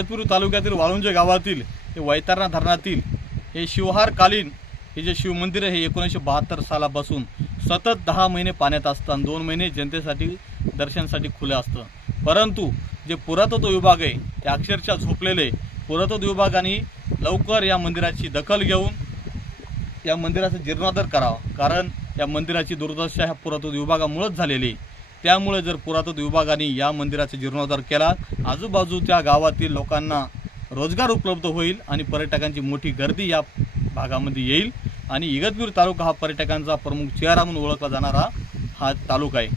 इगतपुरी तालुक्यातील वाळुंजे गावातील हे वैतरणा धरणातील हे शिवहारकालीन हे जे शिवमंदिर आहे 1972 सालापासून सतत 10 महिने पाण्यात असतं आणि 2 महिने जनतेसाठी दर्शनासाठी खुले असतं। परंतु जे पुरातत्व विभाग आहे ते अक्षरशः झोपलेले। पुरातत्व विभागाने लवकर या मंदिराची दखल घेऊन या मंदिराचा जीर्णोद्धार करावा, कारण या मंदिराची दुर्दशा ह्या पुरातत्व विभागामुळेच झालेली। त्यामुळे जर पुरातत्व विभागाने या मंदिराचा जीर्णोद्धार केला, आजूबाजूच्या गावातील लोकांना रोजगार उपलब्ध होईल आणि पर्यटकांची मोठी गर्दी या भागामध्ये येईल आणि इगतपुरी तालुका हा पर्यटकांचा प्रमुख चेहरा म्हणून ओळखला जाणारा हा तालुका आहे।